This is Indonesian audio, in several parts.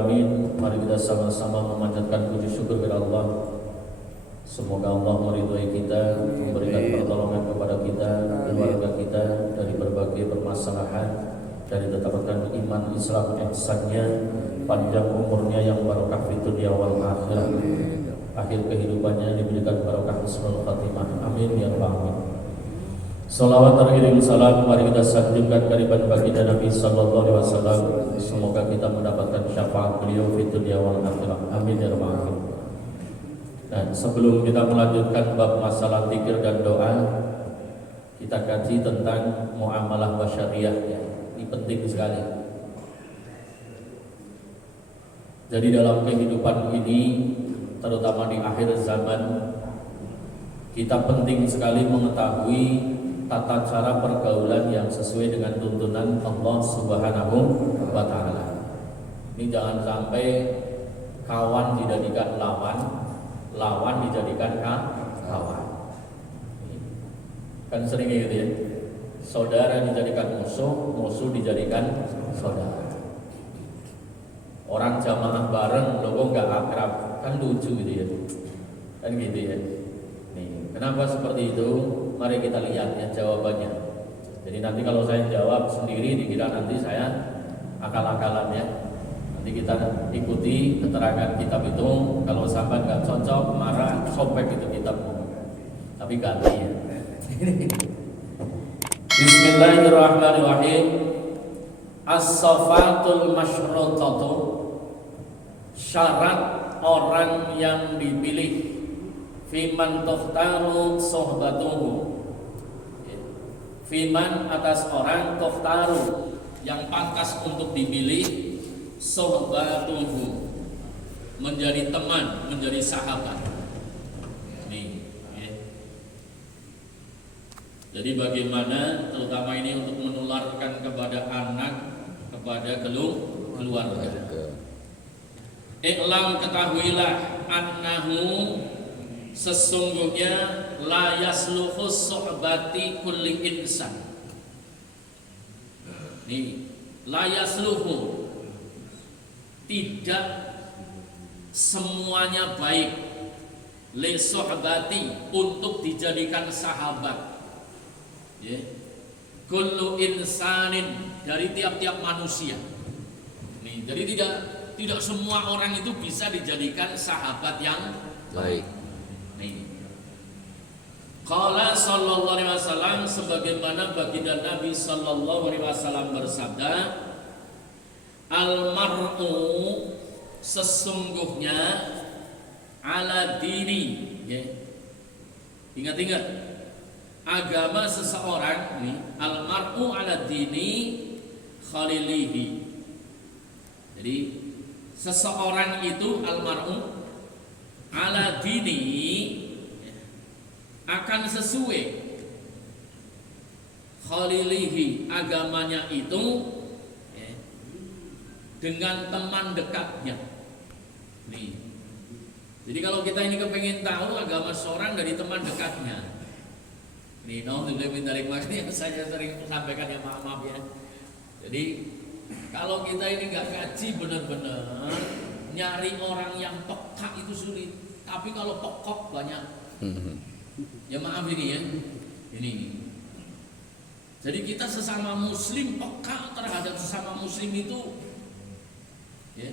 Amin. Mari kita sama-sama memanjatkan puji syukur kepada Allah. Semoga Allah meridhai kita, memberikan pertolongan kepada kita, keluarga kita dari berbagai permasalahan, dari tetapkan iman Islam ihsannya, panjang umurnya yang barokah fi dunya wal akhirah. Akhir kehidupannya diberikan barokah husnul khatimah. Amin ya rabbal alamin. Salawat terkirim salam mari kita sanjungkan kehadiran baginda Nabi sallallahu alaihi wasallam. Semoga kita mendapatkan syafaat beliau fi dunya wal akhirah. Amin ya rabbal alamin. Dan sebelum kita melanjutkan bab masalah zikir dan doa, kita kaji tentang muamalah basyariah ya. Ini penting sekali. Jadi dalam kehidupan ini, terutama di akhir zaman, kita penting sekali mengetahui tata cara pergaulan yang sesuai dengan tuntunan Allah Subhanahu wa Ta'ala. Ini jangan sampai kawan dijadikan lawan, lawan dijadikan kawan. Kan sering gitu ya. Saudara dijadikan musuh, musuh dijadikan saudara. Orang jamaah bareng, lo kok nggak akrab, kan lucu gitu ya. Kan gitu ya. Nih, kenapa seperti itu? Mari kita lihat ya jawabannya. Jadi nanti kalau saya jawab sendiri dikira nanti saya akal-akalan ya. Nanti kita ikuti keterangan kitab itu. Kalau sampai nggak cocok, marah, sobek itu kitabmu. Tapi ganti ya. Bismillahirrahmanirrahim. As-safatul masyrutatu, syarat orang yang dipilih. Fiman tukhtaru sohbatuhu, fiman atas orang tukhtaru yang pantas untuk dipilih, sohbatuhu menjadi teman, menjadi sahabat. Nih, ya. Jadi bagaimana terutama ini untuk menularkan kepada anak, kepada keluarga. Iklam ketahuilah annahu sesungguhnya la yasluhu sohbati kulli insan. Nih, la yasluhu tidak semuanya baik li sohbati untuk dijadikan sahabat. Ya. Kullu insanin dari tiap-tiap manusia. Nih, jadi tidak semua orang itu bisa dijadikan sahabat yang baik. Qala sallallahu alaihi wasallam, sebagaimana baginda Nabi sallallahu alaihi wasallam bersabda, al mar'u sesungguhnya ala dini ya. Ingat-ingat agama seseorang nih, al mar'u ala dini khalilihi. Jadi seseorang itu al mar'u ala dini akan sesuai khalilihi agamanya itu ya, dengan teman dekatnya. Nih. Jadi kalau kita ini kepengen tahu agama seorang dari teman dekatnya. Nih, dari makanya saya sering sampaikan ya, maaf ya. Jadi kalau kita ini nggak ngaji benar-benar, nyari orang yang peka itu sulit. Tapi kalau pokok banyak. Ya maaf ini ya. Ini. Jadi kita sesama muslim peka terhadap sesama muslim itu ya.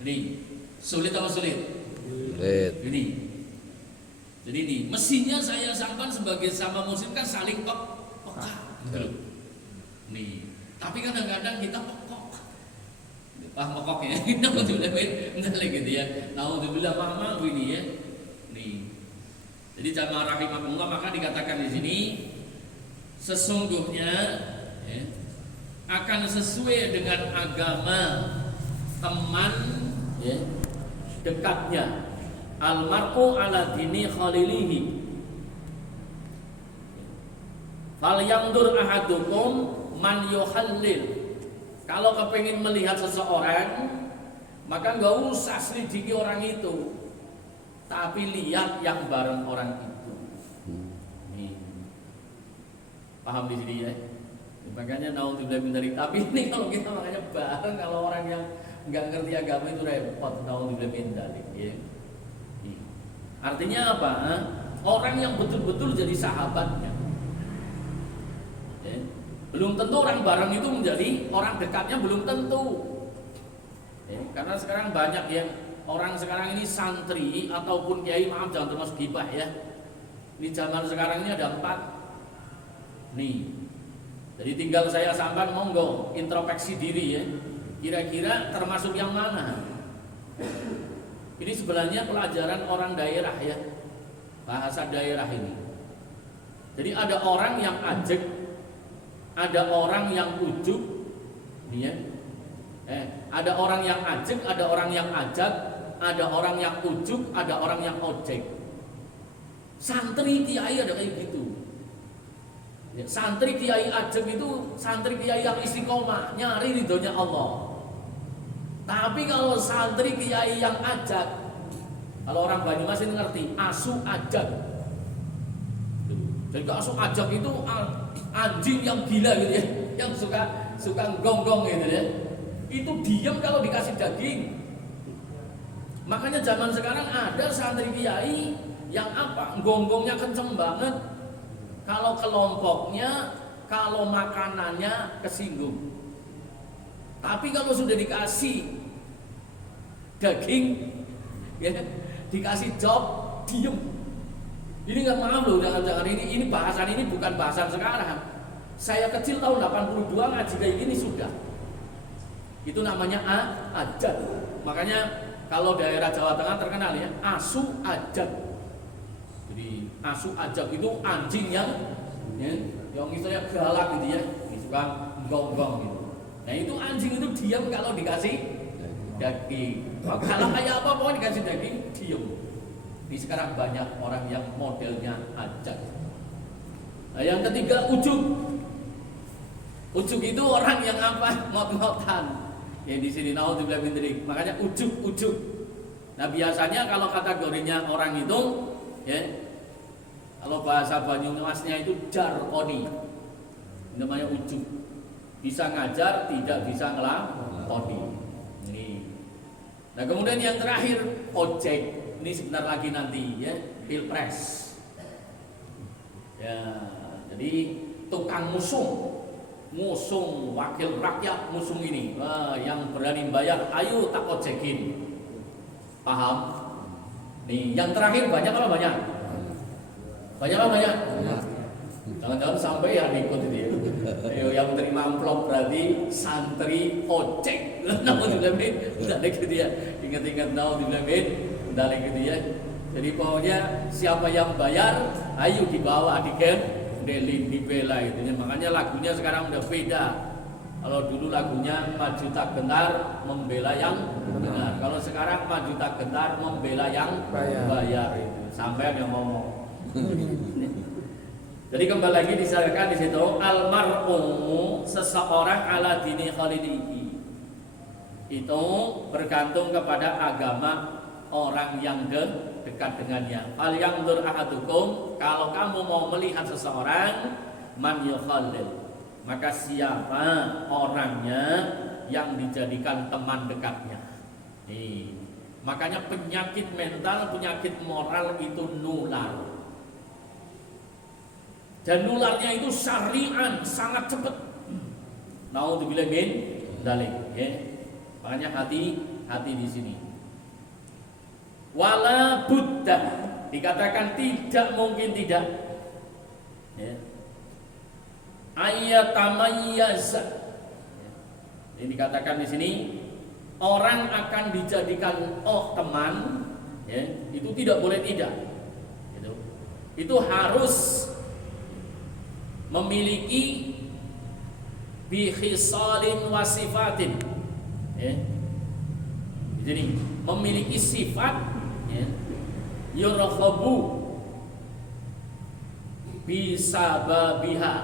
Ini sulit apa sulit? Sulit. Ini. Jadi ini mestinya saya sampaikan sebagai sama muslim kan saling peka. Nih. Tapi kadang-kadang kita pekok. Pekok ya. Benar gitu ya. Naudzubillah maaf ini ya. Nih. Jadi jamaah rahimahullah, maka dikatakan di sini sesungguhnya ya, akan sesuai dengan agama teman ya, dekatnya. Al mar'u ala dini khalilihi. Fal yandur ahadukum man yuhallil. Kalau kepengin melihat seseorang, maka nggak usah selidiki orang itu, tapi lihat yang bareng orang itu. Nih. Paham di sini ya? Makanya naudzubillah min dzalik. Tapi ini kalau kita makanya bareng, kalau orang yang nggak ngerti agama itu repot, naudzubillah min dzalik, ya. Artinya apa? Orang yang betul-betul jadi sahabatnya, ya. Belum tentu orang bareng itu menjadi orang dekatnya, belum tentu, ya. Karena sekarang banyak yang orang sekarang ini santri ataupun kiai, maaf jangan termasuk gibah ya. Di zaman sekarang ini ada 4 nih. Jadi tinggal saya sampai monggo introspeksi diri ya. Kira-kira termasuk yang mana? Ini sebenarnya pelajaran orang daerah ya, bahasa daerah ini. Jadi ada orang yang ajek, ada orang yang ujuk, ya. Ada orang yang ajek, ada orang yang ajak, ada orang yang ujuk, ada orang yang ojek. Santri kiai ada kayak gitu. Ya, santri kiai ajek itu santri kiai yang istiqomah, nyari ridhonya Allah. Tapi kalau santri kiai yang ajak, kalau orang Banyumas ini ngerti, asu ajak. Jadi asu ajak itu anjing yang gila gitu ya, yang suka gonggong gitu ya. Itu diam kalau dikasih daging. Makanya zaman sekarang ada santri kiai yang apa? Gonggongnya kenceng banget. Kalau kelompoknya, kalau makanannya kesinggung. Tapi kalau sudah dikasih daging, ya, dikasih job, diem. Ini nggak maaf loh, jangan ini bahasan ini bukan bahasan sekarang. Saya kecil tahun 82 ngaji kayak gini sudah. Itu namanya ajat. Makanya kalau daerah Jawa Tengah terkenal ya, asu ajat. Jadi asu ajat itu anjing yang istilahnya galak gitu ya, suka gonggong gitu. Nah itu anjing itu diam kalau dikasih daging. Kalau kayak apa pokoknya dikasih daging diam. Ini sekarang banyak orang yang modelnya ajak. Nah, yang ketiga ujuk. Ujuk itu orang yang apa? Ngot-ngotan. Ya di sini naudzubillah min dzalik. Makanya ujuk. Nah biasanya kalau kategorinya orang itu, ya, kalau bahasa Banyumasnya itu jarkoni. Namanya ujuk. Bisa ngajar, tidak bisa ngelakoni. Ini. Nah kemudian yang terakhir ojek. Ini sebentar lagi nanti ya, pilpres. Ya, jadi tukang musung wakil rakyat musung ini. Yang berani bayar, ayo tak ojekin. Paham? Nih, yang terakhir banyak apa banyak? Banyak apa banyak? Jangan-jangan sampai yang ikut itu ya. Ayo, yang terima amplop berarti santri ojek. Naudzubillah dari gitu ya. Ingat-ingat naudzubillah dari gitu ya. Jadi pokoknya siapa yang bayar, ayo dibawa dibela itu. Makanya lagunya sekarang udah beda. Kalau dulu lagunya maju tak gentar membela yang benar. Kalau sekarang maju tak gentar membela yang bayar itu. Sampai yang ngomong. Jadi kembali lagi disebutkan di situ almar'u seseorang ala dini khalilihi. Itu bergantung kepada agama orang yang dekat dengannya. Fal yanzur ahadukum, kalau kamu mau melihat seseorang man yukhalil, maka siapa orangnya yang dijadikan teman dekatnya. Nih, makanya penyakit mental, penyakit moral itu nular. Dan nularnya itu syari'an, sangat cepat. Naudzubillah min dzalik, ya. Makanya hati-hati di sini. Wala budda, dikatakan tidak mungkin tidak. Ya. Ayatamayyaza. Ini dikatakan di sini orang akan dijadikan teman, ya, itu tidak boleh tidak. Itu harus memiliki bikhisalin wasifatin, ya. Jadi memiliki sifat, ya, yurkhabu bisababiha,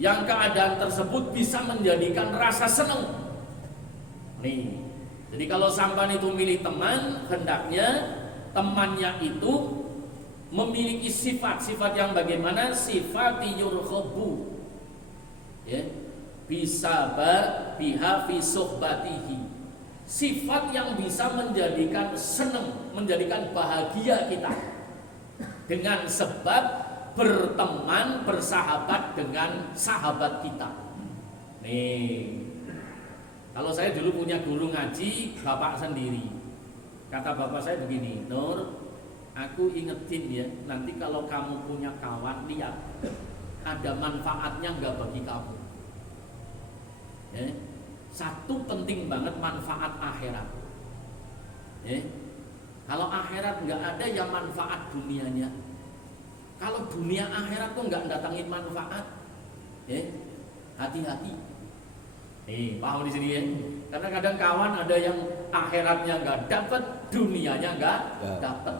yang keadaan tersebut bisa menjadikan rasa senang. Nih, jadi kalau sampan itu milih teman, hendaknya temannya itu memiliki sifat yang bagaimana? Sifat yurkhabu, ya, biha fi suhbatihi. Sifat yang bisa menjadikan senang, menjadikan bahagia kita dengan sebab berteman, bersahabat dengan sahabat kita. Nih, kalau saya dulu punya guru ngaji, bapak sendiri. Kata bapak saya begini, Nur, aku ingetin ya, nanti kalau kamu punya kawan, lihat ada manfaatnya nggak bagi kamu. Ya. Satu penting banget manfaat akhirat. Ya. Kalau akhirat nggak ada ya manfaat dunianya. Kalau dunia akhirat tuh nggak datangin manfaat, ya hati-hati. Nih paham di sini ya. Karena kadang kawan ada yang akhiratnya nggak dapat, dunianya nggak dapat.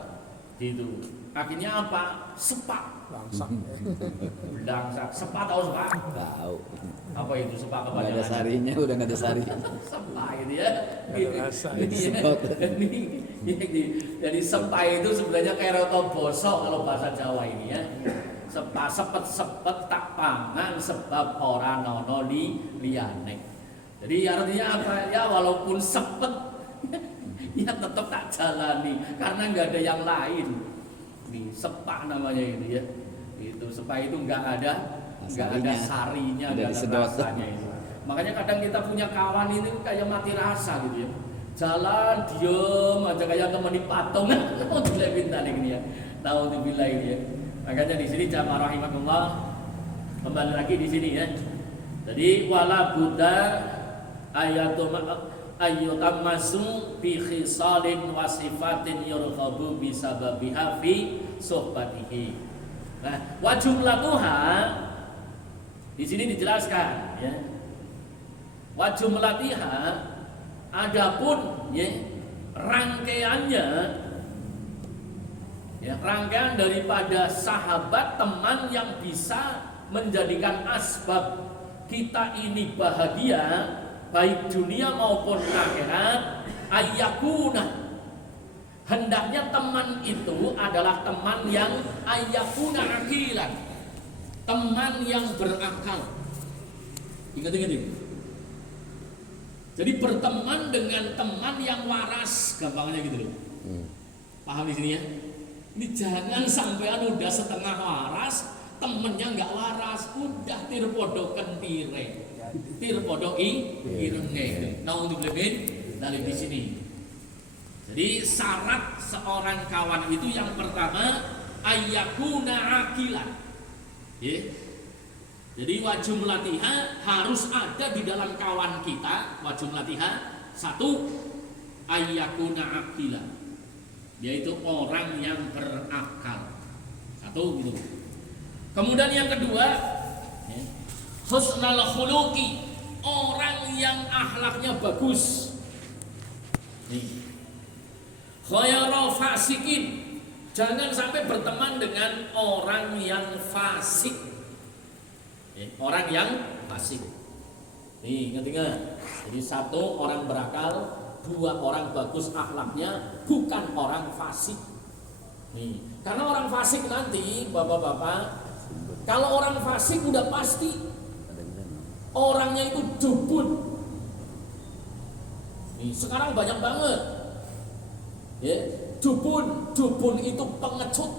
Gitu. Akhirnya apa? Sepak. Langsak. Sepak tahu sepak? Tahu. Apa itu sepak kebanyakan? Nggak ada sarinya, udah nggak ada sari. Sepak gitu ya. Jadi sepak itu sebenarnya kayak roto bosok kalau bahasa Jawa ini ya. Sepak sepet tak pangan sebab orang nono liyane. Jadi artinya apa? Ya walaupun sepet ya tetap tak jalani karena nggak ada yang lain. Nih sepak namanya itu ya. Itu sepak itu nggak ada sarinya, nggak ada rasanya itu. Makanya kadang kita punya kawan ini kayak mati rasa gitu ya. Jalan diem aja kayak kemeni patung. Mau dilebin tadi ini ya. Tahu dibilang ini ya. Makanya di sini jamaah rahimakumullah kembali lagi di sini ya. Jadi wala buddha ayyutammasu bi khisalin wa sifatin yurghabu bi sababiha fi suhbatihi. Nah, wa jumlatuha di sini dijelaskan ya. Wa jumlatiha adapun ya rangkaiannya ya, rangkaian daripada sahabat teman yang bisa menjadikan asbab kita ini bahagia baik dunia maupun akhirat, ayyakuna hendaknya teman itu adalah teman yang ayyakuna akilan, teman yang berakal. Ingat-ingat ini. Jadi berteman dengan teman yang waras, gampangnya gitu loh. Paham di sini ya? Ini jangan sampai udah setengah waras, temennya nggak waras, udah tirpodo kentire, tirpodo irenge. Nah untuk lebih dari di sini. Jadi syarat seorang kawan itu yang pertama ayyakuna akilan. Ya. Jadi wajum latihan harus ada di dalam kawan kita. Wajum latihan satu ayyakuna akilan, yaitu orang yang berakal. Satu gitu. Kemudian yang kedua husnul khuluqi, orang yang akhlaknya bagus. Nih. Khayra fasikin, jangan sampai berteman dengan orang yang fasik. Orang yang fasik. Nih, ingat-ingat. Jadi satu orang berakal, dua orang bagus akhlaknya, bukan orang fasik. Nih, karena orang fasik nanti, bapak-bapak, kalau orang fasik udah pasti orangnya itu jubun. Nih, sekarang banyak banget. Ya, jubun itu pengecut.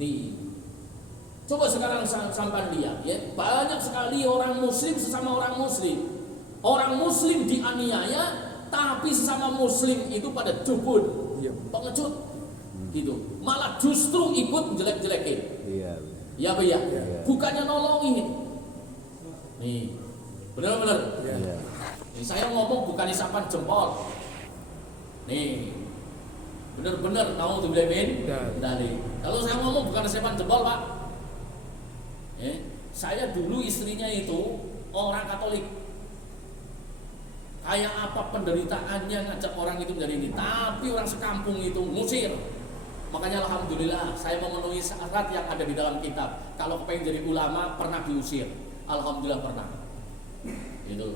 Nih, coba sekarang sampai lihat ya, banyak sekali orang muslim sesama orang muslim. Orang muslim dianiaya, tapi sesama muslim itu pada jubun, pengecut, gitu. Malah justru ikut jelek-jelekin. Iya, ya. Bukannya nolongin. Nih, benar-benar. Nih, saya ngomong bukan isapan jempol. Nih, benar-benar mau dibelemin dari. Kalau saya ngomong bukan isapan jempol, Pak. Saya dulu istrinya itu orang Katolik. Kayak apa penderitaannya ngajak orang itu menjadi ini, tapi orang sekampung itu ngusir. Makanya alhamdulillah saya memenuhi syarat yang ada di dalam kitab. Kalau pengen jadi ulama pernah diusir, alhamdulillah pernah. Gitu.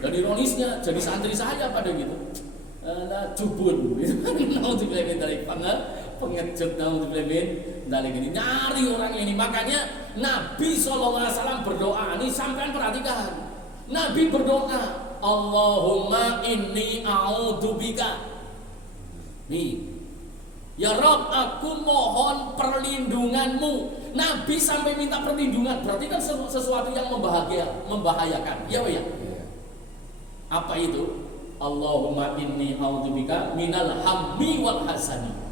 Dan ironisnya jadi santri saya pada gitu. Jubun, gitu. Mau dibelemin dari pengecut, mau dibelemin Dari gini nyari orang ini. Makanya Nabi SAW berdoa. Ini sampean perhatikan. Nabi berdoa, Allahumma inni a'udzubika. Nih, ya Rob, aku mohon perlindunganmu. Nabi sampai minta perlindungan, berarti kan sesuatu yang membahayakan. Ya, ya. Apa itu? Allahumma inni a'udzubika minal hammi wal hasani.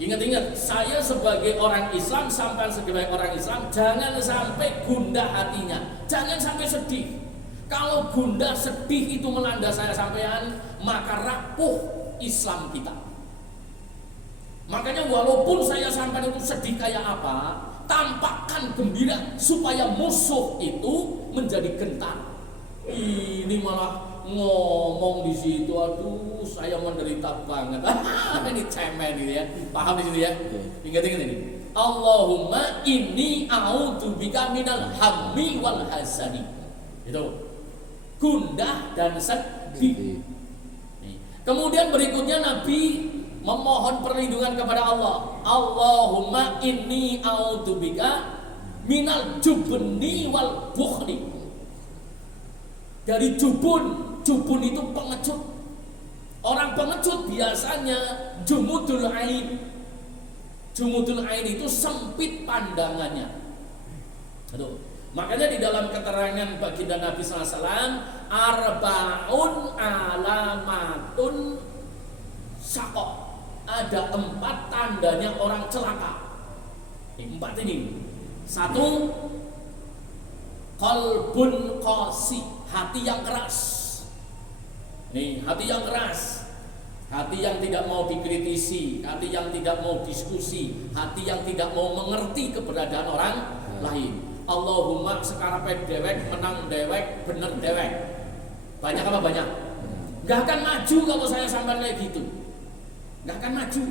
Ingat-ingat, saya sebagai orang Islam, sampai sebagai orang Islam, jangan sampai gundah hatinya, jangan sampai sedih. Kalau gundah sedih itu melanda saya sampean, maka rapuh Islam kita. Makanya walaupun saya sampai itu sedih kayak apa, tampakkan gembira supaya musuh itu menjadi gentar. Ini malah ngomong di situ, aduh saya menderita banget. Ini cemen ini ya, paham di situ ya. Ingat-ingat ini. Allahumma inni a'udzubika minal hammi wal hasani. Itu gundah dan sedih. Kemudian berikutnya Nabi memohon perlindungan kepada Allah. Allahumma inni a'udzubika minal jubni wal bukhli. Dari jubun itu pengecut. Orang pengecut biasanya jumudul ain. Jumudul ain itu sempit pandangannya. Aduh. Makanya di dalam keterangan baginda Nabi SAW, arbaun alamatun syaqaq. Ada 4 tandanya orang celaka. 4 ini. 1, qalbun qasi, hati yang keras. Nih, hati yang keras, hati yang tidak mau dikritisi, hati yang tidak mau diskusi, hati yang tidak mau mengerti keberadaan orang lain. Allahumma sekarang dewek, menang dewek, bener dewek. Banyak apa banyak? Gak akan maju kalau saya sampai kayak gitu. Gak akan maju.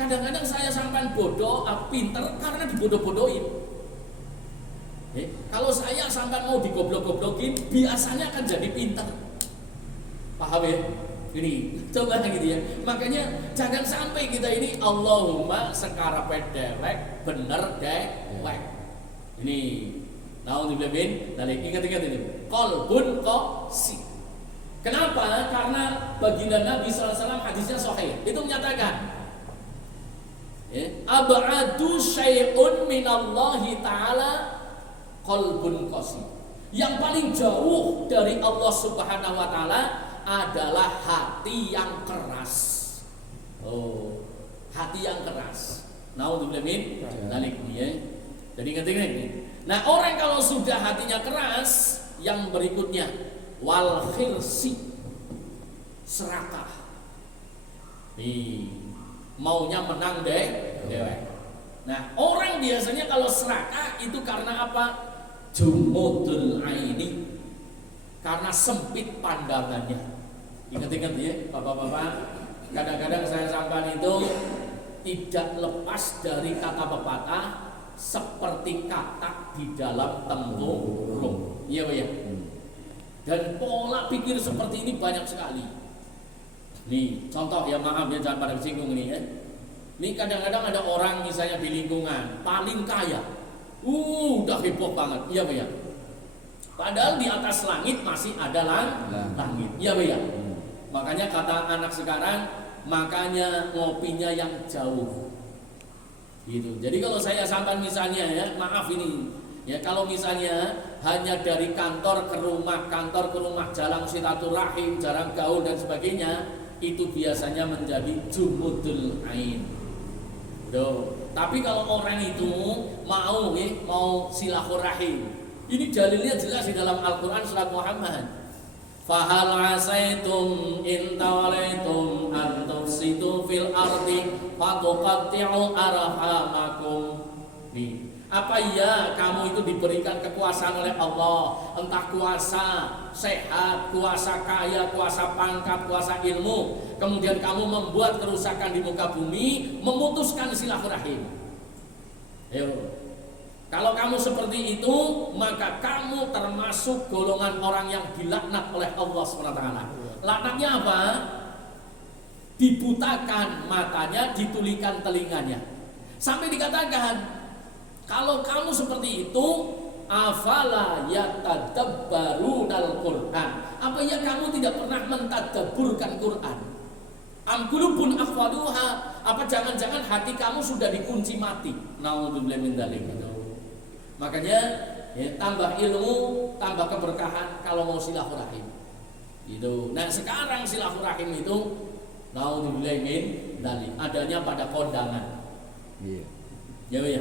Kadang-kadang saya sampai bodoh, pinter karena dibodoh-bodohin. Kalau saya sampai mau digoblok-goblokin, biasanya akan jadi pinter. Paham ya? Ini coba gitu ya. Makanya jangan sampai kita ini Allahumma sekarang dewek, bener dewek. Ini naudzubillah min dzalik. Ingat-ingat ini. Qalbun qasi. Kenapa? Karena baginda Nabi SAW hadisnya sahih. Itu menyatakan ab'adu syai'un minallahi ta'ala qalbun qasi. Yang paling jauh dari Allah Subhanahu wa taala adalah hati yang keras. Oh, hati yang keras. Naudzubillah min dzalik ya. Jadi ingat-ingat ini. Nah, orang kalau sudah hatinya keras, yang berikutnya wal khirsi, serakah. Nih, maunya menang dewek. Nah, orang biasanya kalau serakah itu karena apa? Jumudul aini, karena sempit pandangannya. Ingat-ingat ya, bapak-bapak. Kadang-kadang saya sampaikan itu tidak lepas dari kata pepatah, seperti katak di dalam tempurung. Iya Pak ya. Dan pola pikir seperti ini banyak sekali. Nih, contoh ya, maaf ya, jangan pada singgung ini ya. Nih kadang-kadang ada orang misalnya di lingkungan paling kaya. Udah heboh banget. Iya Pak ya. Padahal di atas langit masih ada langit. Iya Pak ya. Makanya kata anak sekarang, makanya ngopinya yang jauh. Gitu. Jadi kalau saya sampai misalnya ya, maaf ini ya, kalau misalnya hanya dari kantor ke rumah, jalan silaturahim, jarang gaul dan sebagainya, itu biasanya menjadi jumudul ain. Tapi kalau orang itu mau silaturahim, ini dalilnya jelas di dalam Al-Quran surat Muhammad. Fahal asaitum in tawalaitum an tufsidu fil ardi fatuqatti'u arhamakum. Nih, apa ya kamu itu diberikan kekuasaan oleh Allah, entah kuasa sehat, kuasa kaya, kuasa pangkat, kuasa ilmu, kemudian kamu membuat kerusakan di muka bumi, memutuskan silaturahim. Ayo. Kalau kamu seperti itu, maka kamu termasuk golongan orang yang dilaknat oleh Allah SWT. Laknatnya apa? Dibutakan matanya, ditulikan telinganya. Sampai dikatakan, kalau kamu seperti itu, afala yatadabbarunal Qur'an. Apa ya kamu tidak pernah mentadabburkan Quran? Am qulubun aqfaluha. Apa jangan-jangan hati kamu sudah dikunci mati? Naudzubillahi min dzalik. Makanya ya, tambah ilmu, tambah keberkahan kalau mau silaturahim. Itu. Nah, sekarang silaturahim itu naudzubillahi min dzalik adanya pada kondangan. Iya. Ya.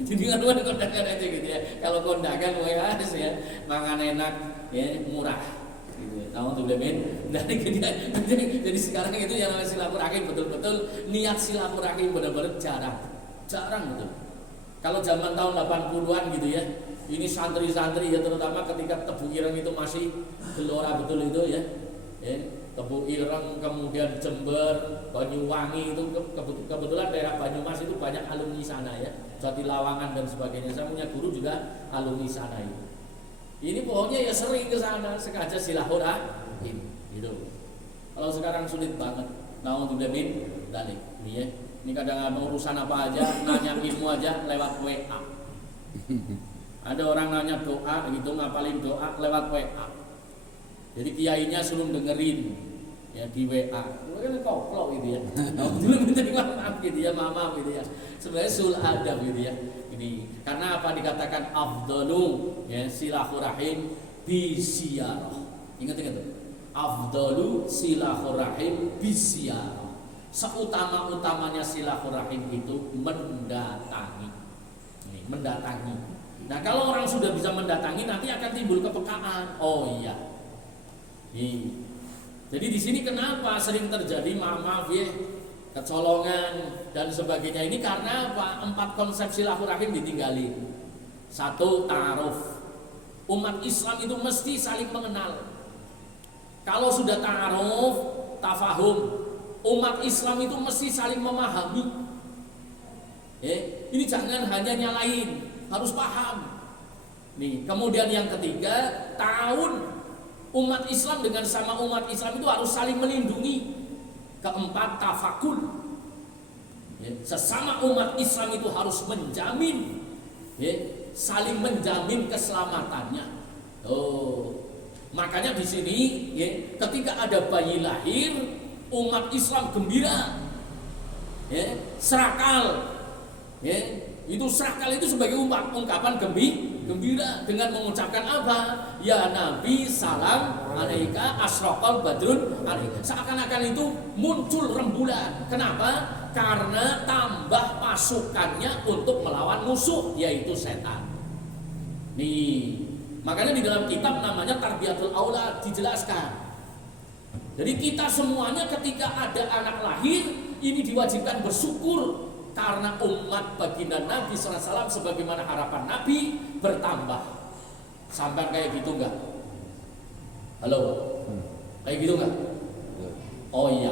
Jadi kan ada kondangan aja gitu ya. Kalau kondangan wes ya, mangan enak ya, murah. Gitu. Naudzubillah min dari jadi sekarang itu yang namanya silaturahim betul-betul niat silaturahim benar-benar jarang betul. Kalau zaman tahun 80-an gitu ya, ini santri-santri ya terutama ketika Tebu Ireng itu masih gelora betul itu ya. Tebu Ireng, kemudian Jember, Banyuwangi itu kebetulan daerah Banyumas itu banyak alumni sana ya, Jatilawangan dan sebagainya. Saya punya guru juga alumni sana itu. Ini pokoknya ya sering ke sana sengaja silaturahim gitu. Kalau sekarang sulit banget. Naudzubillah min dzalik. Ini ya. Ini kadang-kadang urusan apa aja, nanya ilmu aja lewat WA. Ada orang nanya doa, gitu ngapalin doa lewat WA. Jadi kiainya suruh dengerin ya di WA. Kan koplo gitu ya. Dulu minta maaf gitu ya, maaf gitu ya. Sebenarnya sul adab gitu ya. Ini karena apa dikatakan afdalu ya silaturahim bisyarah. Ingat tuh. Afdalu silaturahim bisyarah. Seutama-utamanya silaturahim itu mendatangi. Ini mendatangi. Nah, kalau orang sudah bisa mendatangi nanti akan timbul kepekaan. Oh iya. Jadi di sini kenapa sering terjadi maaf ya kecolongan dan sebagainya ini karena apa? 4 konsep silaturahim ditinggalin. 1, ta'aruf. Umat Islam itu mesti saling mengenal. Kalau sudah ta'aruf, tafahum. Umat Islam itu mesti saling memahami. Ini jangan hanya nyalain, harus paham. Nih, kemudian yang ketiga, umat Islam dengan sama umat Islam itu harus saling melindungi. Keempat, tafakul. Sesama umat Islam itu harus menjamin, saling menjamin keselamatannya. Makanya di sini, ketika ada bayi lahir, umat Islam gembira, serakal, itu serakal itu sebagai ungkapan gembira dengan mengucapkan apa? Ya Nabi salam alaika asraqal badrun alaika. Seakan-akan itu muncul rembulan. Kenapa? Karena tambah pasukannya untuk melawan musuh yaitu setan. Nih, makanya di dalam kitab namanya Tarbiyatul Aulad dijelaskan. Jadi kita semuanya ketika ada anak lahir ini diwajibkan bersyukur karena umat baginda Nabi SAW sebagaimana harapan Nabi bertambah. Sampai kayak gitu enggak? Halo? Kayak gitu enggak? Oh iya.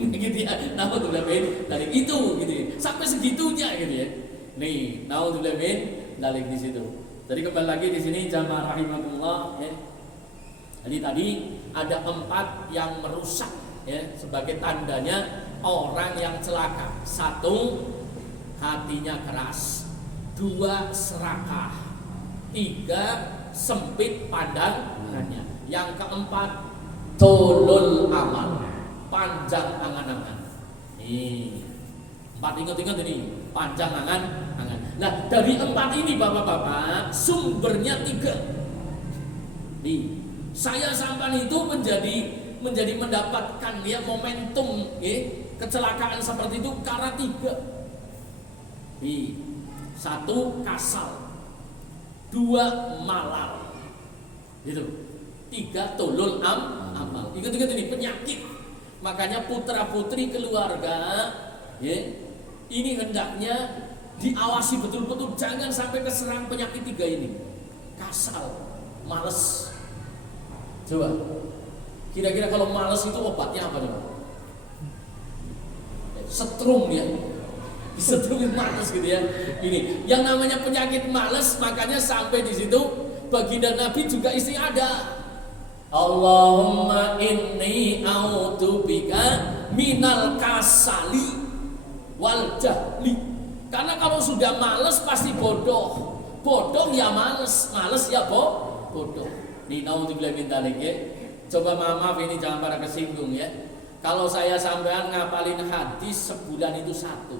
Gitu ya. Naudzubillah dari itu gitu ya. Sampai segitunya gitu ya. Nih, naudzubillah dari di situ. Jadi kembali lagi di sini jamaah rahimakumullah ya. Jadi tadi ada 4 yang merusak ya sebagai tandanya orang yang celaka. 1, hatinya keras. 2, serakah. 3, sempit pandangannya. Yang keempat, tolol amal, panjang angan-angan. Nih, 4 ingat-ingat ini, panjang angan-angan. Nah, dari 4 ini bapak-bapak, sumbernya 3. Nih, saya sampai itu menjadi mendapatkan ya momentum kecelakaan seperti itu karena 3. 1, kasal. 2, malal. Gitu. 3, tolol amal. Ingat-ingat ini penyakit. Makanya putra-putri keluarga ini hendaknya diawasi betul-betul jangan sampai keserang penyakit 3 ini. Kasal, males. Coba, kira-kira kalau males itu obatnya apa coba? Setrum ya, disetrumin males gitu ya. Ini, yang namanya penyakit males, makanya sampai di situ baginda Nabi juga istiadah. Allahumma inni a'udzubika minal kasali wal jahli sudah males pasti bodoh. Bodoh ya males, males ya bodoh. Nih naudzubillah min dzalik ya. Coba maaf ini jangan pada kesinggung ya. Kalau saya sampean ngapalin hadis sebulan itu satu.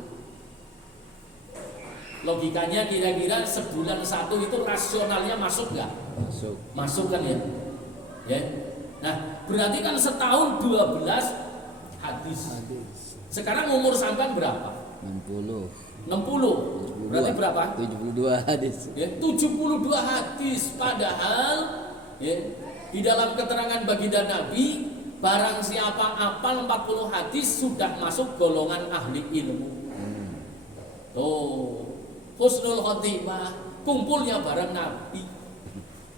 Logikanya kira-kira sebulan satu itu rasionalnya masuk nggak? Masuk. Masuk kan ya? Ya. Nah, berarti kan setahun 12 hadis. Sekarang umur sampean berapa? 60. 60. Berarti berapa? 72 hadis. Ya, 72 hadis. Padahal ya, di dalam keterangan baginda Nabi, barang siapa apal 40 hadis sudah masuk golongan ahli ilmu. Tuh, husnul khotimah, kumpulnya bareng Nabi.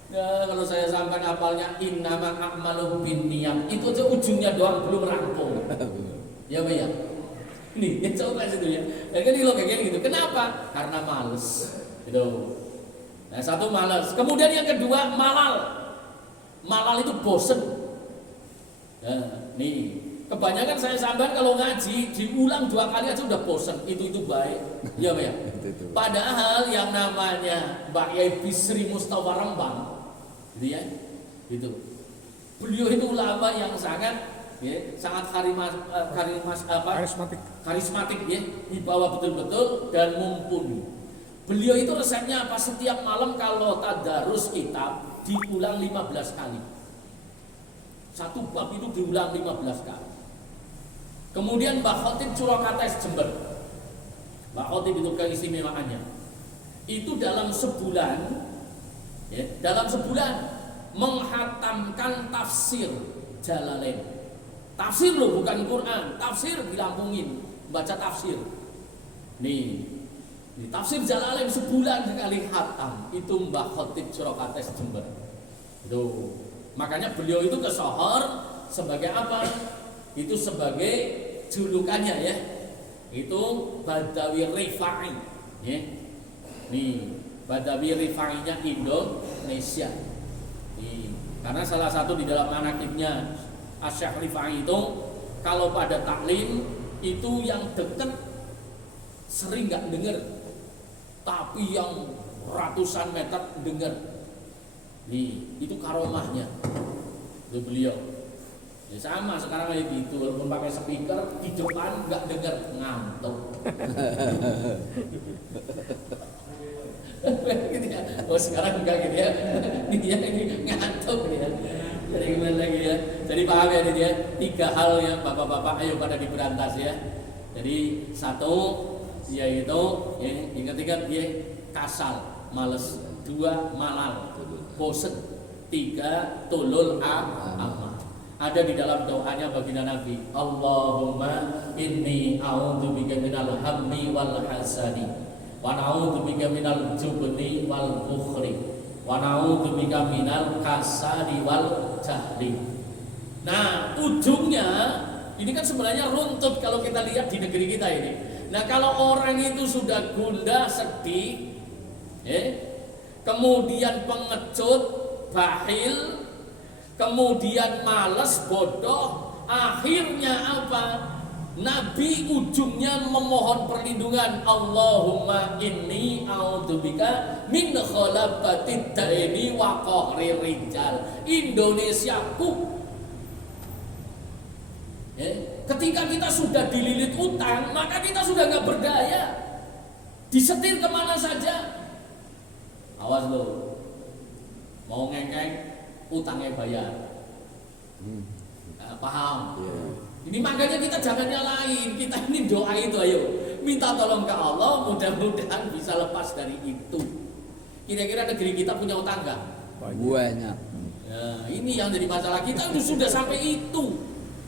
Ya, kalau saya sampai apalnya innama a'malu binniyat, itu aja ujungnya doang belum rampung. Ya, Pak ya. Nih, ya coba situ ya. Dan kan lo kayak gitu. Kenapa? Karena males. Gitu. Nah, satu males. Kemudian yang kedua malal. Malal itu bosen. Nah, nih, kebanyakan saya sampean kalau ngaji diulang 2 kali aja udah bosen. Itu baik. Iya, Pak ya. Padahal yang namanya Mbak Yai Bisri Mustafa Rembang, gitu ya, gitu. Beliau itu ulama yang sangat karismatik ya, dibawa betul-betul dan mumpuni. Beliau itu resepnya apa? Setiap malam kalau tadarus kitab diulang 15 kali. Satu bab itu diulang 15 kali. Kemudian Mbak Khotib Surakarta Jember. Mbak Khotib itu keistimewaannya. Itu dalam sebulan menghatamkan tafsir Jalalain. Tafsir loh, bukan Quran. Tafsir dilampungin, baca tafsir. Nih tafsir Jalalain sebulan sekali khatam. Itu Mbah Khotib Surakarta Jember. Tuh. Makanya beliau itu kesohor sebagai apa? Itu sebagai julukannya ya. Itu Badawi Rifai. Ya. Nih, Badawi Rifainya Indonesia. Nih, karena salah satu di dalam manaqibnya Asy-Syaikh Rifai itu kalau pada taklim itu yang dekat sering nggak dengar, tapi yang ratusan meter dengar. Nih, itu karomahnya. Itu beliau. Ya sama sekarang kayak gitu, walaupun pakai speaker di depan nggak dengar, ngantuk. Gitu ya. Oh sekarang enggak gitu ya. Dia ini ngantuk ya. Jadi gimana lagi ya? Jadi paham ya dia 3 hal yang bapak-bapak ayo pada diberantas ya. Jadi 1 yaitu yang ketiga dia kasal, males, 2 malal, bosen, 3 tulul amal. Ada di dalam doanya baginda Nabi, Allahumma inni a'udzubika minal hammi wal hasadi wa na'udzubika minal jubni wal bukhli wa na'udzubika minal kasali wal jahli. Nah, ujungnya ini kan sebenarnya runtut kalau kita lihat di negeri kita ini. Nah, kalau orang itu sudah gundah, sedih, kemudian pengecut, bakhil, kemudian malas, bodoh, akhirnya apa? Nabi ujungnya memohon perlindungan, Allahumma inni a'udzubika min khalafatid daini wa qahri rijal. Indonesiaku. Ketika kita sudah dililit utang, maka kita sudah nggak berdaya. Disetir kemana saja. Awas lo, mau ngengkeng, utangnya bayar. Paham? Ini makanya kita jangan nyalain. Kita ini doa itu, ayo minta tolong ke Allah, mudah-mudahan bisa lepas dari itu. Kira-kira negeri kita punya utang nggak? Banyak. Nah, ini yang jadi masalah kita itu sudah sampai itu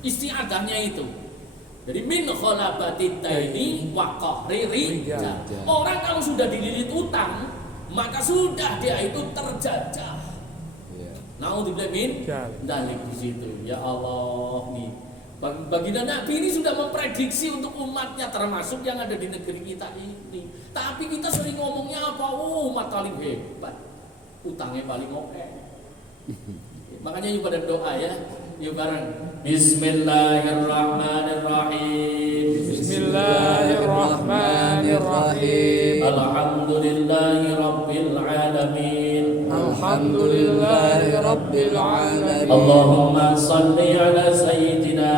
istiadahnya itu. Jadi min khalabatid daini wa qahri rijal. Orang kalau sudah dililit utang, maka sudah dia itu terjajah. Naudzubillah min dzalik di situ. Ya Allah nih. Baginda Nabi ini sudah memprediksi untuk umatnya termasuk yang ada di negeri kita ini. Tapi kita sering ngomongnya apa? Oh, umat paling hebat, utangnya paling oke. Makanya yuk pada doa ya, yuk bareng. Bismillahirrahmanirrahim. Bismillahirrahmanirrahim. Alhamdulillahi Rabbil Alamin. Alhamdulillahi Rabbil Alamin. Allahumma salli ala Sayyidina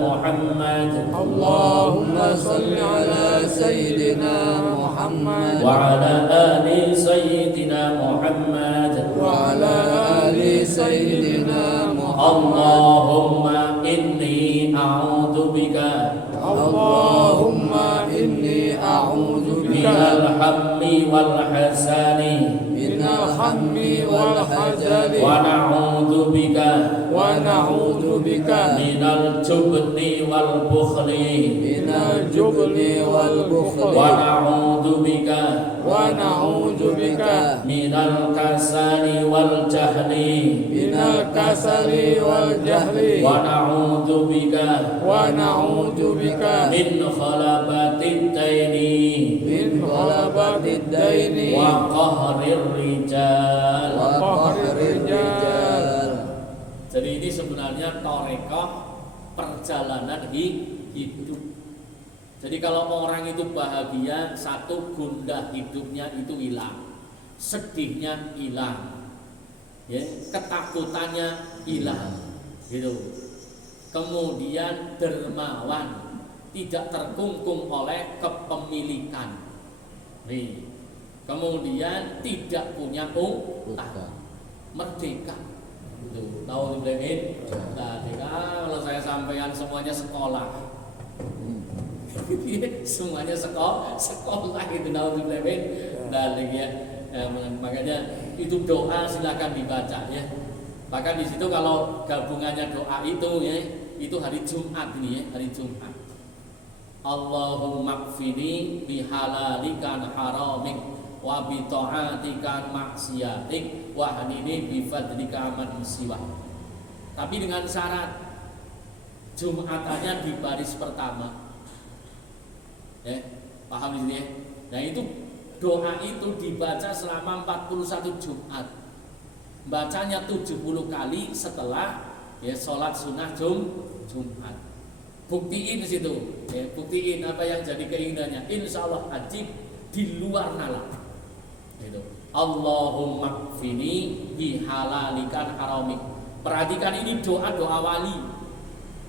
Muhammad Allahumma salli ala Sayyidina Muhammad wa ala ali Sayyidina Muhammad wa ala ali Sayyidina Muhammad. Allahumma inni a'udzu bika Allahumma inni a'udzu bika minal hammi wal hazani minal hammi wal hazani wa na'udzu bika wa na'udzu bika minal jubni wal bukhli minal jubni wal bukhli wa na'udzu bika wa na'udzu bika minal kasali wal jahli minal kasali wal jahli wa na'udzu bika wa na'udzu bika min khalabatid daini min ghalabatid daini wa qahrir rijal. wa qahrir rijal. Jadi ini sebenarnya torekoh perjalanan hidup. Jadi kalau orang itu bahagia, satu, gundah hidupnya itu hilang, sedihnya hilang, ya, ketakutannya hilang, gitu. Kemudian dermawan, tidak terkungkung oleh kepemilikan. Nih. Kemudian tidak punya utang, merdeka. Tuh, tahu dibeliin? Nah, kalau saya sampaikan semuanya sekolah, semuanya sekolah itu tahu dibeliin. Nah, ya, makanya itu doa silakan dibaca ya. Bahkan di situ kalau gabungannya doa itu ya, itu hari Jumat ini ya, hari Jumat. Allahumma kfini bihalalikan haramik wa bi ta'atika maksiatik wa hadini bi fadlika man siwa. Tapi dengan syarat Jumatannya di baris pertama. Ya, paham di sini ya? Nah, itu doa itu dibaca selama 41 Jumat. Bacanya 70 kali setelah ya sholat sunnah Jumat. Buktiin di situ, ya, buktiin apa yang jadi keinginannya. Insya Allah ajib di luar nalar. Gitu. Allahumma kfini bihalalikan haramik. Perhatikan ini doa wali.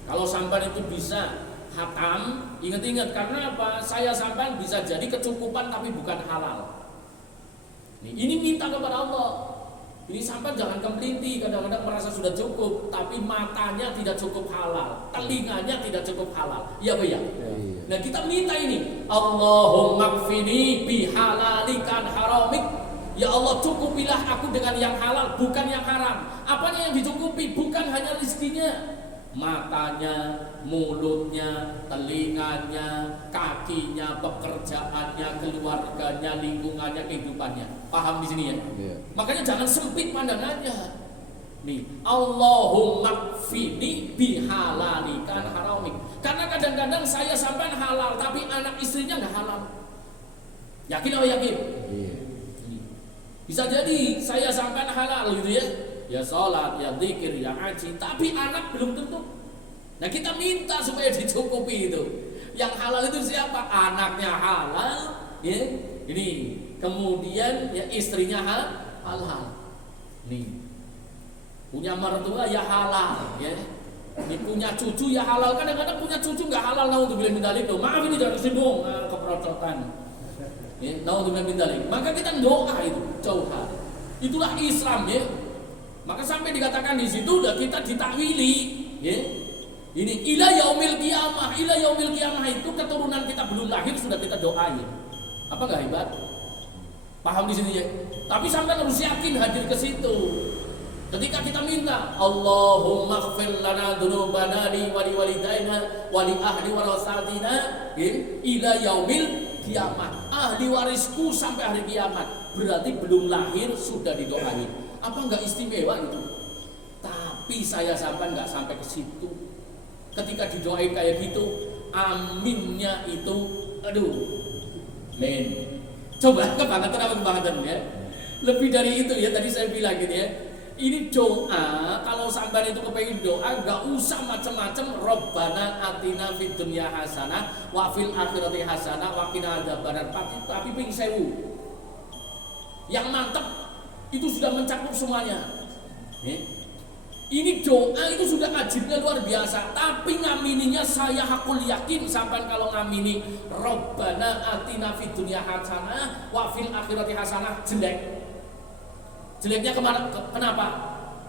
Kalau sampai itu bisa hatam, ingat-ingat karena apa? Saya sampai bisa jadi kecukupan tapi bukan halal. Ini minta kepada Allah. Ini sampai jangan kemelinti, kadang-kadang merasa sudah cukup, tapi matanya tidak cukup halal, telinganya tidak cukup halal. Iya, Pak ya? Nah, kita minta ini, Allahumma kfini bihalalikan haramik. Ya Allah, cukupilah aku dengan yang halal, bukan yang haram. Apanya yang dicukupi? Bukan hanya rezekinya, matanya, mulutnya, telinganya, kakinya, pekerjaannya, keluarganya, lingkungannya, kehidupannya. Paham di sini ya? Yeah. Makanya jangan sempit pandangannya. Nih, Allahumma kfini bihalalikan haramik. Karena kadang-kadang saya sampai halal, tapi anak istrinya nggak halal. Yakin atau yakin? Yeah. Bisa jadi saya sampai halal gitu ya. Ya sholat, ya zikir, ya haji, tapi anak belum tentu. Nah, kita minta supaya dicukupi itu. Yang halal itu siapa? Anaknya halal, ya. Ini kemudian ya istrinya halal. Nih, punya mertua ya halal, ya. Ini punya cucu ya halal. Kadang-kadang punya cucu nggak halal, naudzubillah min dzalik. Maaf ini jangan singgung keprocotan. Ya, naudzubillah min dzalik. Maka kita doa itu jauhar. Itulah Islam ya. Maka sampai dikatakan di situ udah kita ditakwili, ya. Ini ila yaumil qiyamah, ila yaumil qiyamah itu keturunan kita belum lahir sudah kita doain. Apa enggak hebat? Paham di sini ya? Tapi sampai harus yakin hadir ke situ. Ketika kita minta, Allahumma ighfir lana dzunubana li walidaina wa li ahli warasatina, ya, ila yaumil qiyamah. Ahli warisku sampai hari kiamat. Berarti belum lahir sudah didoain. Apa enggak istimewa itu? Tapi saya sampai enggak sampai ke situ. Ketika didoain kayak gitu, aminnya itu, aduh, men. Coba kebangetan apa kebangetan ya? Lebih dari itu ya, tadi saya bilang gitu ya. Ini doa, kalau sampai itu kepengen doa, gak usah macam-macam. Rabbana atina fid dunya hasanah wa fil akhirati hasanah wa qina adzabannar. Tapi ping 1000. Yang mantap itu sudah mencakup semuanya. Ini doa itu sudah ajibnya luar biasa. Tapi ngamininya saya hakul yakin sampai kalau ngamini Rabbana atina fid dunya hasanah wa fil akhirati hasanah jelek. Jeleknya kemana? Kenapa?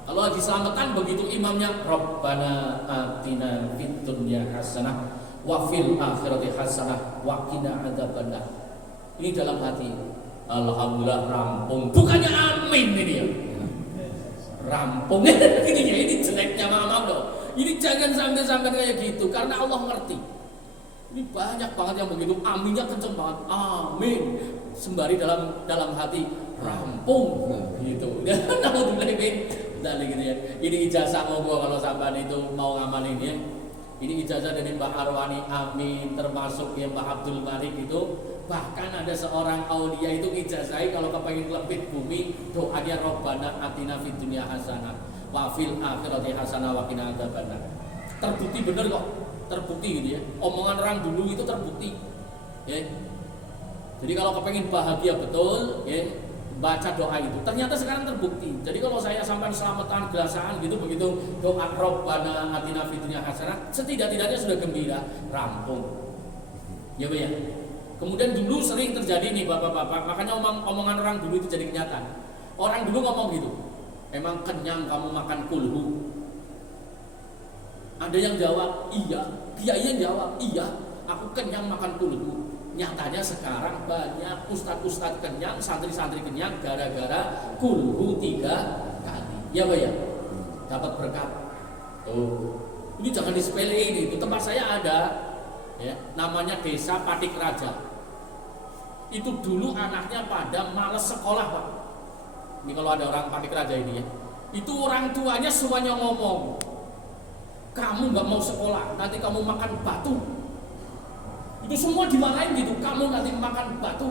Kalau lagi selamatan begitu imamnya Rabbana atina fid dunya hasanah wa fil akhirati hasanah wa qina adzabannar. Ini dalam hati. Alhamdulillah rampung. Bukannya amin ini ya. Rampung ini ya, ini jeleknya maaf dong. Ini jangan sampai kayak gitu karena Allah ngerti. Ini banyak banget yang begitu aminnya kenceng banget. Amin. Sembari dalam hati rampung gitu. Alhamdulillah gitu ya. Ini ijazah monggo kalau sampean itu mau ngamalin ya. Ini ijazah dari Mbak Arwani Amin, termasuk yang Mbak Abdul Malik itu. Bahkan ada seorang aulia itu ijazai kalau kepengen kelebit bumi doanya Rabbana atina fid dunya hasanah wa fil akhirati hasanah wa qina adzabannar. Terbukti bener kok. Terbukti gitu ya. Omongan orang dulu itu terbukti. Ya. Jadi kalau kepengen bahagia betul ya, baca doa itu. Ternyata sekarang terbukti. Jadi kalau saya sampai selamatan gelasaan gitu begitu doa Rabbana atina fid dunya hasanah, setidak-tidaknya sudah gembira, rampung. Ya Bu ya. Kemudian dulu sering terjadi nih bapak-bapak, makanya omongan orang dulu itu jadi kenyataan. Orang dulu ngomong gitu, emang kenyang kamu makan kulhu? Ada yang jawab, iya. Kiai jawab, iya, aku kenyang makan kulhu. Nyatanya sekarang banyak ustadz-ustadz kenyang, santri-santri kenyang gara-gara kulhu 3 kali. Ya Pak ya, dapat berkat. Oh, ini jangan disepelein itu. Tempat saya ada, ya, namanya Desa Patik Raja. Itu dulu anaknya pada males sekolah Pak. Ini kalau ada orang Patik Raja ini ya, itu orang tuanya semuanya ngomong, kamu nggak mau sekolah, nanti kamu makan batu. Itu semua dimarahin gitu, kamu nanti makan batu.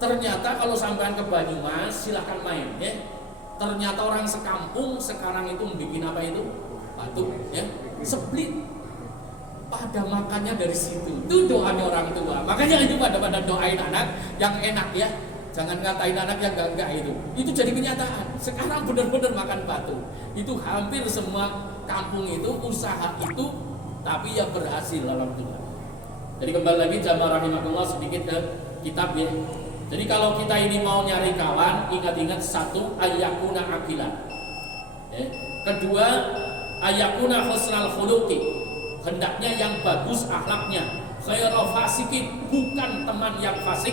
Ternyata kalau sampean ke Banyumas silahkan main ya. Ternyata orang sekampung sekarang itu bikin apa itu? Batu ya, split. Pada makannya dari situ. Itu doanya orang tua. Makanya itu pada doain anak yang enak ya. Jangan ngatain anak yang enggak itu. Itu jadi kenyataan. Sekarang benar-benar makan batu. Itu hampir semua kampung itu usaha itu, tapi ya berhasil alhamdulillah. Jadi kembali lagi jamaah rahimakumullah sedikit ke kitab ya. Jadi kalau kita ini mau nyari kawan, ingat-ingat satu, ayyakuna aqilan. Ya. Kedua, ayyakuna husnal khuluqi. Hendaknya yang bagus akhlaknya. Khairu fasikin, bukan teman yang fasik.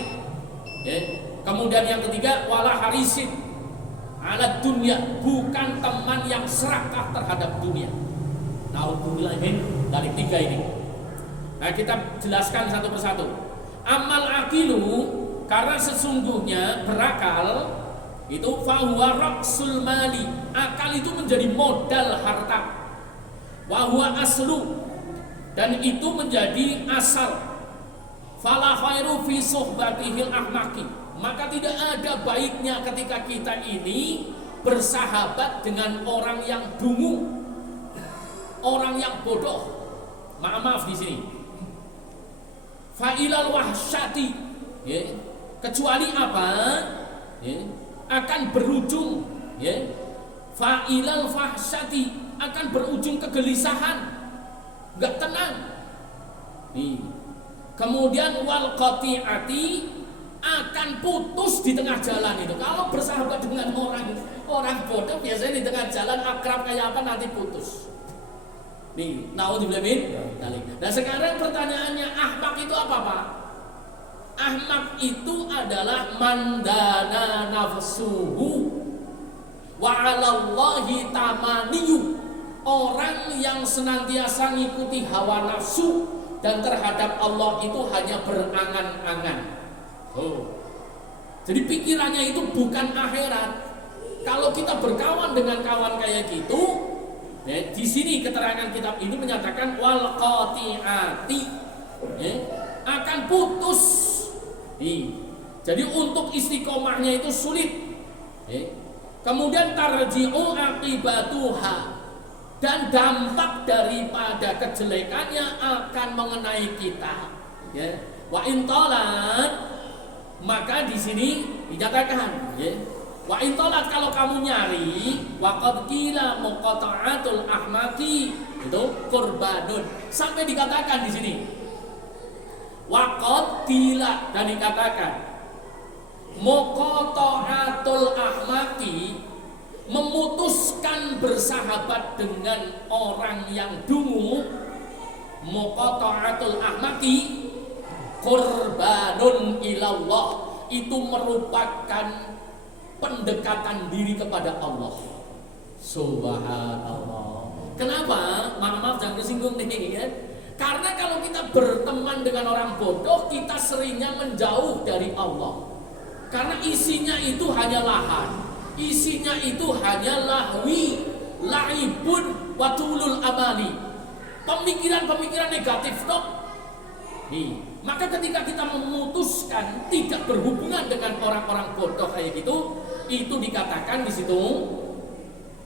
Ya. Kemudian yang ketiga, wala harisin ala dunia, bukan teman yang serakah terhadap dunia. Nauzubillah dari 3 ini. Nah, kita jelaskan satu persatu. Amal aqilu, karena sesungguhnya berakal itu fahuwa ra'sul mali, akal itu menjadi modal harta. Wa huwa aslu, dan itu menjadi asal. Fala khairu fi suhbatihil ahmaqi, maka tidak ada baiknya ketika kita ini bersahabat dengan orang yang dungu, orang yang bodoh. Maaf di sini. Fa'ilal wahsyati, ya, kecuali apa? Ya, akan berujung, ya. Fa'ilal wahsyati, akan berujung kegelisahan, nggak tenang. Nih. Kemudian wal qati'ati, akan putus di tengah jalan itu. Kalau bersahabat dengan orang bodoh biasanya di tengah jalan akrab kayak apa nanti putus. Nih, naudzubillah min dzalik. Nah, sekarang pertanyaannya, ahmak itu apa, Pak? Ahmak itu adalah mandana nafsuhu wa 'alallahi tamaniyu. Orang yang senantiasa ngikuti hawa nafsu dan terhadap Allah itu hanya berangan-angan. Oh. Jadi pikirannya itu bukan akhirat. Kalau kita berkawan dengan kawan kayak gitu, ya, di sini keterangan kitab ini menyatakan wal qati'ati, ya, akan putus. Nih. Jadi untuk istiqomahnya itu sulit. Ya. Kemudian tarji'u aqibatuha, dan dampak daripada kejelekannya akan mengenai kita. Ya. Wa intolat, maka di sini dinyatakan, ya. Wa intolat, kalau kamu nyari, waqad qila muqata'atul ahmaqi, itu qurbanun. Sampai dikatakan di sini. Waqad qila, dan dikatakan muqata'atul ahmaqi, memutuskan bersahabat dengan orang yang dungu. Muqata'atul ahmaqi qurbanun ilallah, itu merupakan pendekatan diri kepada Allah. Subhanallah. Kenapa? Maaf jangan kesinggung nih ya. Karena kalau kita berteman dengan orang bodoh, kita seringnya menjauh dari Allah. Karena isinya itu hanya lahan, isinya itu hanya lahwi, laibun, watulul amali, pemikiran-pemikiran negatif dok. Maka ketika kita memutuskan tidak berhubungan dengan orang-orang bodoh kayak gitu, itu dikatakan di situ,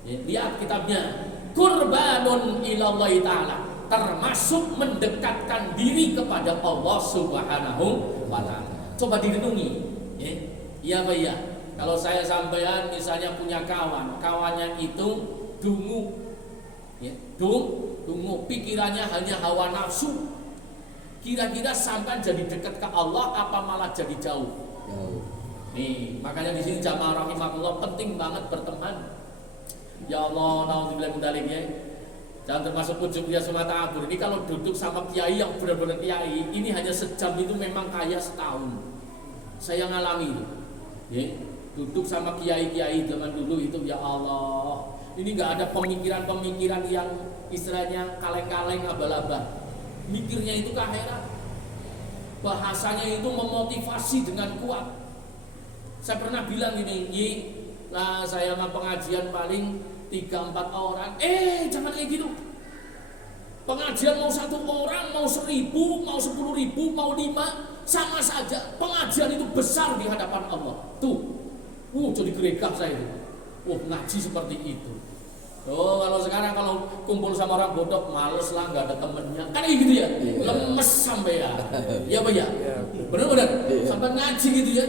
ya, lihat kitabnya, qurbanun ilallahi ta'ala, termasuk mendekatkan diri kepada Allah Subhanahu wa ta'ala. Coba direnungi, ya. Iya Pak ya. Kalau saya sampean misalnya punya kawannya itu dungu, ya, dungu, pikirannya hanya hawa nafsu. Kira-kira sampai jadi dekat ke Allah apa malah jadi jauh? Nih, makanya di sini jamaah rahimahullah penting banget berteman. Ya Allah, naudzubillah min dzalik ya. Jangan termasuk ujungnya semata abur. Ini kalau duduk sama kiai yang benar-benar kiai, ini hanya sejam itu memang kayak setahun. Saya ngalami itu. Ya, duduk sama kiai-kiai zaman dulu itu, ya Allah, ini nggak ada pemikiran-pemikiran yang istilahnya kaleng-kaleng abal-abal. Mikirnya itu ke akhirat, bahasanya itu memotivasi dengan kuat. Saya pernah bilang ini, lah saya mah pengajian paling 3-4 orang. Jangan kayak gitu. Pengajian mau 1 orang, mau 1000, mau 10.000, mau 5, sama saja. Pengajian itu besar di hadapan Allah. Tuh, jadi geregah saya itu. Ngaji seperti itu. Kalau sekarang kalau kumpul sama orang bodoh, males lah, nggak ada temennya. Kan gitu ya, lemes sampai ya. Iya Pak ya, benar-benar sampai ngaji gitu ya.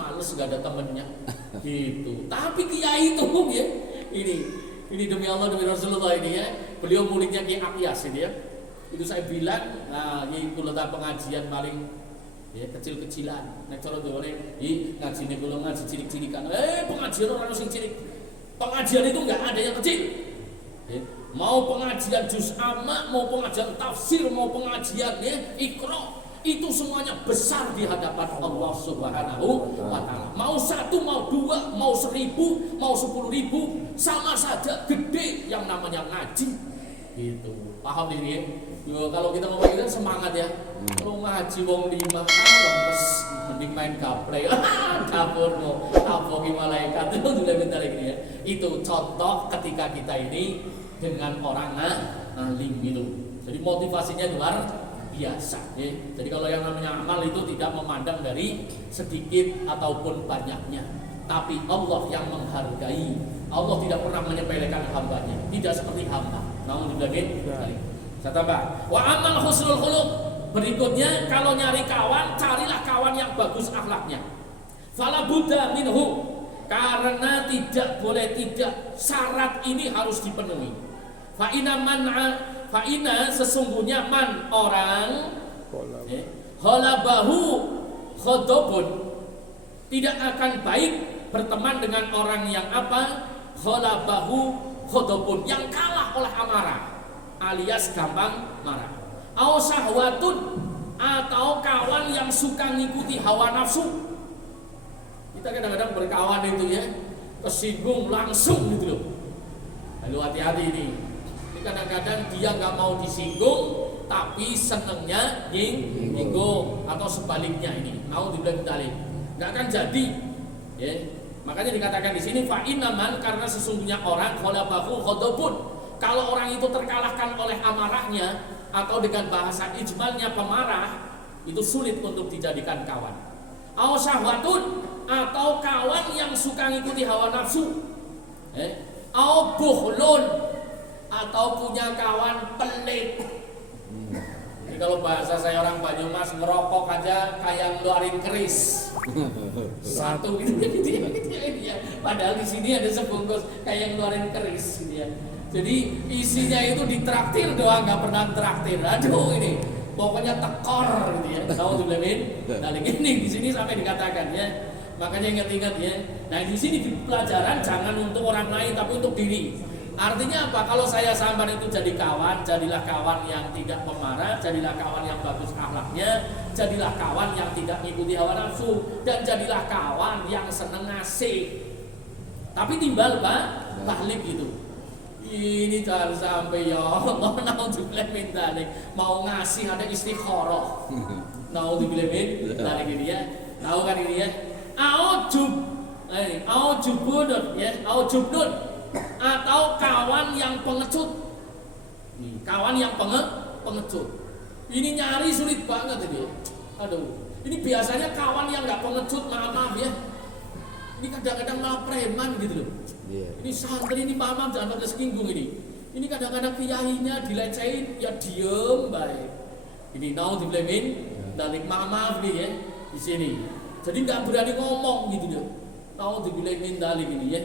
Males nggak ada temennya. Gitu. Tapi kiai itu ya, ini demi Allah demi Rasulullah ini ya. Beliau muridnya Ki Akyas ini ya. Itu saya bilang, ini kuliah pengajian paling ya kecil-kecilan. Nek cara dhewe ngajine kula ngaji cilik-cilikan. Pengajian orang sing cilik. Pengajian itu nggak ada yang kecil. Mau pengajian juz amma, mau pengajian tafsir, mau pengajian Iqra, itu semuanya besar di hadapan Allah Subhanahu wa ta'ala. Mau 1, mau 2, mau 1000, mau 10.000, sama saja gede yang namanya ngaji. Gitu. Paham ini? Kalau kita ngomong itu semangat ya. Kalau ngaji wong 5, lemes, mending main gaple. Dapurmu, tapoki malaikat itu sudah bentar ini ya. Itu contoh ketika kita ini dengan orang alim itu. Jadi motivasinya luar biasa ya. Jadi kalau yang namanya amal itu tidak memandang dari sedikit ataupun banyaknya, tapi Allah yang menghargai. Allah tidak pernah menyepelekan hambanya, tidak seperti hamba. Namun dibilangin saya tambah, wa amal husnul khuluq. Berikutnya, kalau nyari kawan, carilah kawan yang bagus akhlaknya. Fala budda minhu, karena tidak boleh tidak, syarat ini harus dipenuhi. Fa ina sesungguhnya man orang halabahu khadabun, tidak akan baik berteman dengan orang yang apa? Halabahu khadabun, yang kalah oleh amarah, alias gampang marah. Au syahwatun, atau kawan yang suka ngikuti hawa nafsu. Kita kadang-kadang berkawan itu ya, kesinggung langsung gitu loh. Lalu hati-hati ini kadang-kadang dia nggak mau disinggung, tapi senengnya nyinggung, atau sebaliknya ini. Mau dibilang tali, nggak akan jadi. Ya. Makanya dikatakan di sini fa'inaman, karena sesungguhnya orang khalabahu khadabun. Kalau orang itu terkalahkan oleh amarahnya, atau dengan bahasa ijmalnya pemarah, itu sulit untuk dijadikan kawan. Au syahwatun, atau kawan yang suka ngikuti hawa nafsu, au bukhlun, atau punya kawan pelit. Ini kalau bahasa saya orang Banyumas, ngerokok aja kayak ngeluarin keris. Satu gitu ya. Padahal di sini ada sebungkus kayak ngeluarin keris gitu ya. Jadi isinya itu ditraktir doang, nggak pernah traktir. Aduh ini, pokoknya tekor gitu ya. Tahu tuh Lemin? Nah ini di sini sampai dikatakan ya. Makanya ingat-ingat ya. Nah di sini di pelajaran jangan untuk orang lain tapi untuk diri. Artinya apa? Kalau saya sambar itu jadi kawan, jadilah kawan yang tidak pemarah, jadilah kawan yang bagus akhlaknya, jadilah kawan yang tidak mengikuti hawa nafsu, dan jadilah kawan yang seneng ngasih. Tapi timbal Pak, tahlib gitu. Ini jangan sampai ya Allah, naudzubillah min dzalik. Mau ngasih ada istikharah. Naudzubillah min dzalik ini ya. Tahu kan ini ya? Aujubun ya, aujubun. Atau kawan yang pengecut. Kawan yang pengecut. Ini nyari sulit banget ini. Aduh, ini biasanya kawan yang nggak pengecut, maaf ya. Ini kadang-kadang malah preman gitu loh. Ini santri ini maaf jangan pada singgung ini. Ini kadang-kadang kiainya dilecehin, ya diem baik. Ini naudzubillah min dzalik, maaf nih ya di sini. Jadi nggak berani ngomong gitu loh. Naudzubillah min dzalik ini ya.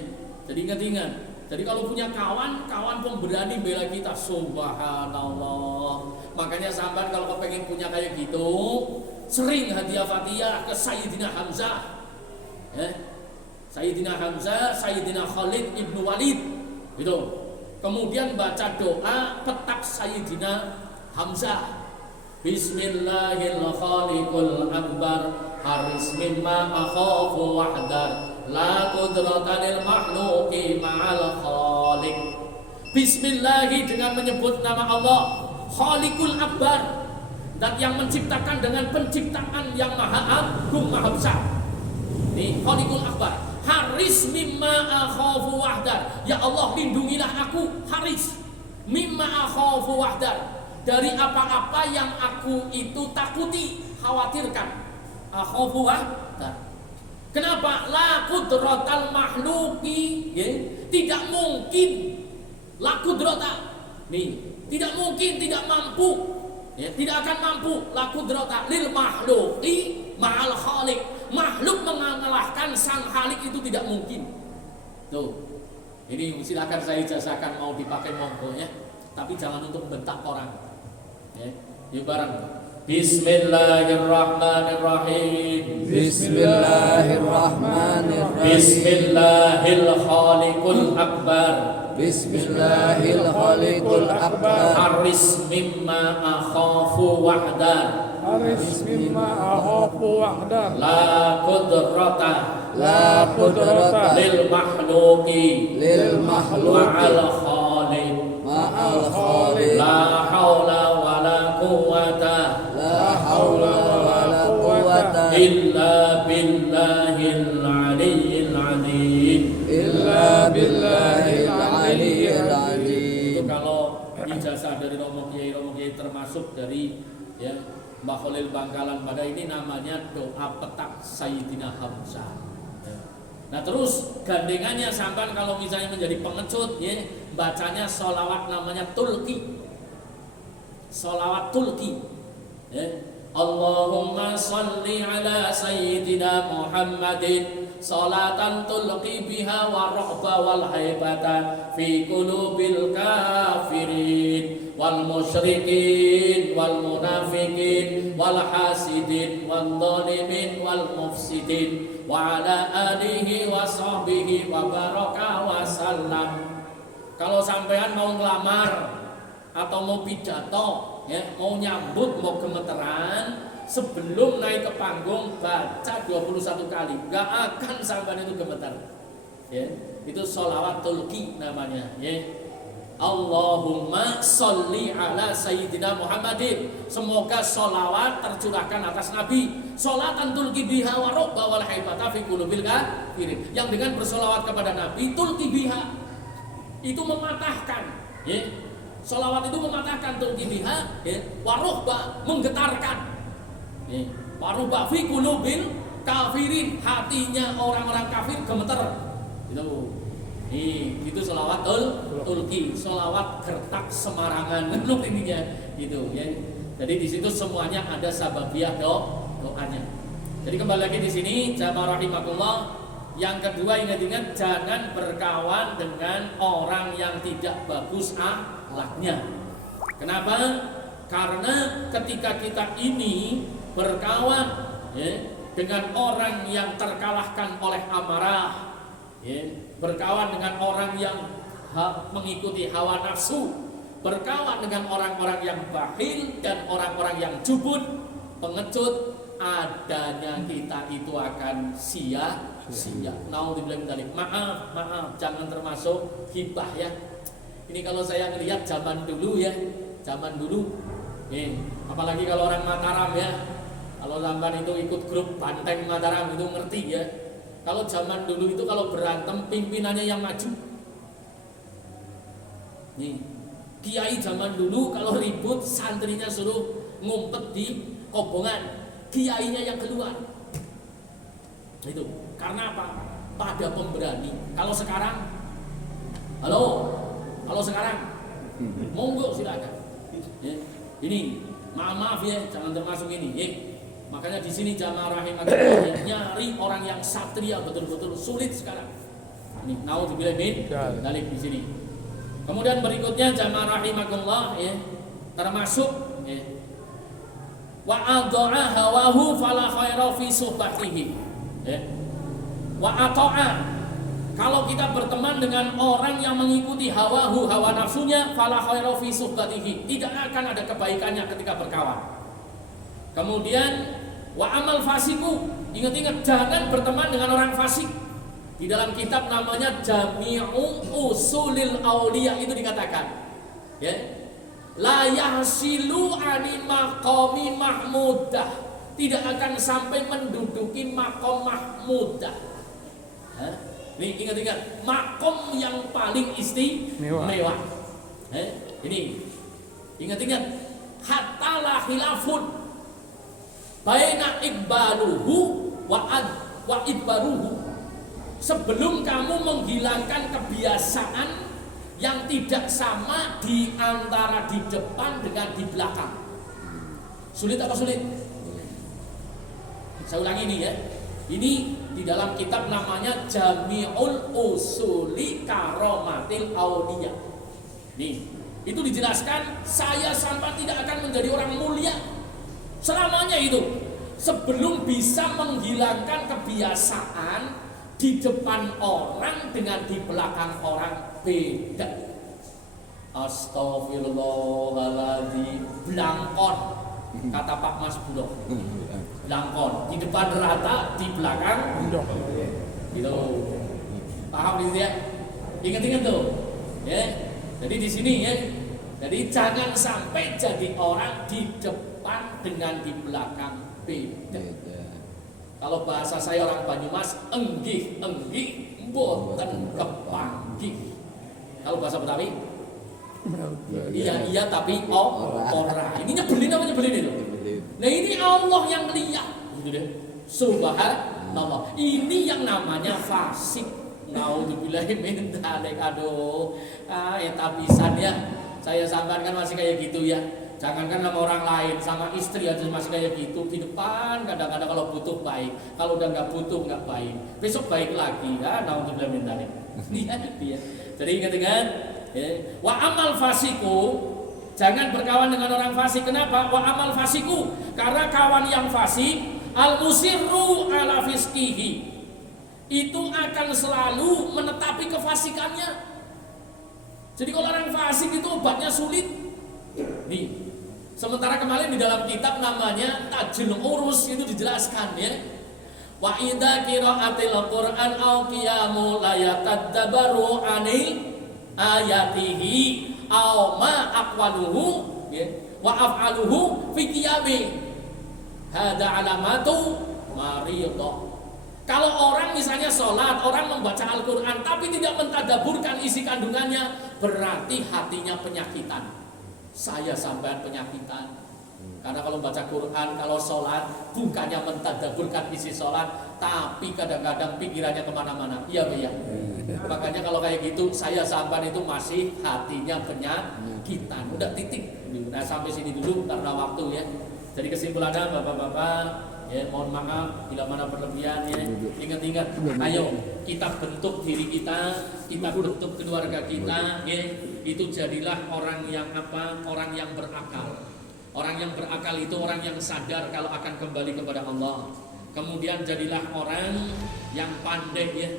Jadi ingat-ingat. Jadi kalau punya kawan pemberani bela kita, subhanallah. Makanya sahabat kalau kepengen punya kayak gitu, sering hadiah Fatihah ke Sayyidina Hamzah. Sayyidina Hamzah, Sayyidina Khalid ibnu Walid, gitu. Kemudian baca doa petak Sayyidina Hamzah. Bismillahirrahmanirrahim akbar, haris mimma akhafu wahdar. La qudratanil makhluqi ma'al khaliq. Bismillah dengan menyebut nama Allah, Khaliqul Akbar, dan yang menciptakan dengan penciptaan yang maha agung, maha besar. Ini Khaliqul Akbar. Haris mimma akhafu wahdar. Ya Allah, lindungilah aku, haris mimma akhafu wahdar, dari apa-apa yang aku itu takuti, khawatirkan. Akhafu wahdar. Kenapa? La qudratal makhluqi, ya? Tidak mungkin. La qudrata, nih, tidak mungkin, tidak mampu, ya, tidak akan mampu. La qudrata lil makhluqi ma'al khaliq. Makhluk mengalahkan sang khalik itu tidak mungkin. Tuh, ini silakan saya ijazahkan, mau dipakai monggo ya. Tapi jangan untuk membentak orang. Ya, yuk bareng. Bismillahirrahmanirrahim. Bismillahirrahmanirrahim. Bismillahil khaliqul akbar. Bismillahil khaliqul akbar. Haris mimma akhafu wahdar. Haris mimma akhafu wahdar. La qudrata. La qudrata lil makhluqi. lil makhluqi Ma'al khaliq. ma'al khaliq. La haula wa la quwwata. La haula wa la quwwata Illa billahil aliyyil azim. illa billahil aliyyil azim. Itu kalau ijazah dari Romo Kiai termasuk dari ya Mbah Khalil Bangkalan pada ini namanya doa petak Sayyidina Hamzah. Nah terus gandengannya sampai kalau misalnya menjadi pengecut ya, bacanya sholawat namanya tulki. Sholawat tulki ya. Allahumma salli ala Sayyidina Muhammadin salatan tulqi biha wa rahba wal haibata fi qulubil kafirin wal musyrikin wal munafikin wal hasidin wal dhalimin wal mufsidin wa ala alihi wa sahbihi wa baraka wa sallam. Kalau sampean mau ngelamar atau mau pidato ya, mau nyambut, mau gemeteran, sebelum naik ke panggung baca 21 kali, gak akan sampai itu gemetar ya. Itu sholawat tulki namanya ya. Allahumma sholli ala Sayyidina Muhammadin, semoga sholawat tercurahkan atas Nabi, sholatan tulki biha wa robba wal haibata fi qulubil kafirin, yang dengan bersolawat kepada Nabi, tulki biha itu mematahkan ya. Sholawat itu mematahkan tulki biha ya, wa robba menggetarkan. Waruba fi qulubil kafirin, hatinya orang-orang kafir gemeter. Itu sholawat tulki, sholawat gertak semarangan menurut ininya gitu ya. Jadi di situ semuanya ada sababiyah doanya. Jadi kembali lagi di sini jamaah rahimakumullah. Yang kedua ingat-ingat jangan berkawan dengan orang yang tidak bagus akhlaknya. Kenapa? Karena ketika kita ini berkawan ya, dengan orang yang terkalahkan oleh amarah, ya, berkawan dengan orang yang mengikuti hawa nafsu, berkawan dengan orang-orang yang bakhil dan orang-orang yang jubun, pengecut, adanya kita itu akan sia-sia. Naudzubillah min dzalik. Maaf, jangan termasuk hibah ya. Ini kalau saya ngelihat zaman dulu ya, apalagi kalau orang Mataram ya. Kalau sampai itu ikut grup Banteng Mataram itu ngerti ya. Kalau zaman dulu itu kalau berantem pimpinannya yang maju. Nih, kiai zaman dulu kalau ribut santrinya suruh ngumpet di kobongan, kiainya yang keluar. Itu karena apa? Pada pemberani. Kalau sekarang, kalau sekarang, monggo silakan. Ya, ini maaf ya, jangan termasuk ini. Ya. Makanya di sini jamaah rahimakumullah ya, nyari orang yang satria betul-betul sulit sekarang. Ini naudzubillah min dzalik di sini. Kemudian berikutnya jamaah rahimakumullah ya, termasuk ya, wa adha'a hawahu fala khaira fi suhbatihi. Ya. Wa ata'a, kalau kita berteman dengan orang yang mengikuti hawa nafsunya, fala khaira fi suhbatihi, tidak akan ada kebaikannya ketika berkawan. Kemudian wa amal fasiku, ingat-ingat jangan berteman dengan orang fasik. Di dalam kitab namanya Jami'u Usulil Auliya itu dikatakan, ya, la yahsilu ani maqami mahmudah, tidak akan sampai menduduki makom mahmudah. Nih ingat-ingat, makom yang paling istimewa. Ini ingat-ingat, hatta la khilafun baina iqbaluhu wa idbaruhu. Sebelum kamu menghilangkan kebiasaan yang tidak sama di antara di depan dengan di belakang. Sulit apa sulit? Saya ulangi ini ya. Ini di dalam kitab namanya Jami'ul Usuli Karomatil Auliya. Nih, itu dijelaskan saya sampai tidak akan menjadi orang mulia selamanya itu sebelum bisa menghilangkan kebiasaan di depan orang dengan di belakang orang beda. Astagfirullahaladzim, blangkon kata Pak Mas Bulog. Blangkon, di depan rata, di belakang gitu. Paham gitu ya? Ingat-ingat tuh ya. Jadi di sini ya, jadi jangan sampai jadi orang di depan dengan di belakang beda. Kalau bahasa saya orang Banyumas, enggih mboten kepanggih. Kalau bahasa Betawi, iya tapi ora. Ini nyebelin apa nyebelin itu? Nah ini Allah yang lihat, gitu deh. Subhanallah. Ini yang namanya fasik. Naudzubillahi min dzalik. Aduh, tapisan ya. Saya sampaikan masih kayak gitu ya. Jangankan sama orang lain, sama istri aja masih kayak gitu. Di depan kadang-kadang kalau butuh baik, kalau udah nggak butuh nggak baik. Besok baik lagi, ya. Naudzubillah min dzalik. Iya. Jadi ingat-ingat, ya. Wa amal fasiku, jangan berkawan dengan orang fasik. Kenapa? Wa amal fasiku, karena kawan yang fasik, al musirru ala fiskihi, itu akan selalu menetapi kefasikannya. Jadi kalau orang fasik itu obatnya sulit. Nih. Sementara kemarin di dalam kitab namanya Tajul Urus itu dijelaskan ya. Wa idza qira'atil Qur'an aw qiyamu la yatadabbaru anil ayatihi aw ma aqwaluhu ya wa af'aluhu fi qiyami. Hada alamatu maridah. Kalau orang misalnya sholat, orang membaca Al-Quran tapi tidak mentadaburkan isi kandungannya, berarti hatinya penyakitan. Saya sampean penyakitan, Karena kalau baca Quran, kalau sholat, bukannya mentadaburkan isi sholat, tapi kadang-kadang pikirannya kemana-mana. Iya, ya. Makanya kalau kayak gitu, saya sampai itu masih hatinya penyakitan. Udah titik. Nah sampai sini dulu karena waktu ya. Jadi kesimpulannya bapak-bapak, ya mohon maaf bila mana berlebihan ya. Ingat-ingat, ayo kita bentuk diri kita bentuk keluarga kita, ya. Itu jadilah orang yang apa? Orang yang berakal. Orang yang berakal itu orang yang sadar kalau akan kembali kepada Allah. Kemudian jadilah orang yang pandai ya,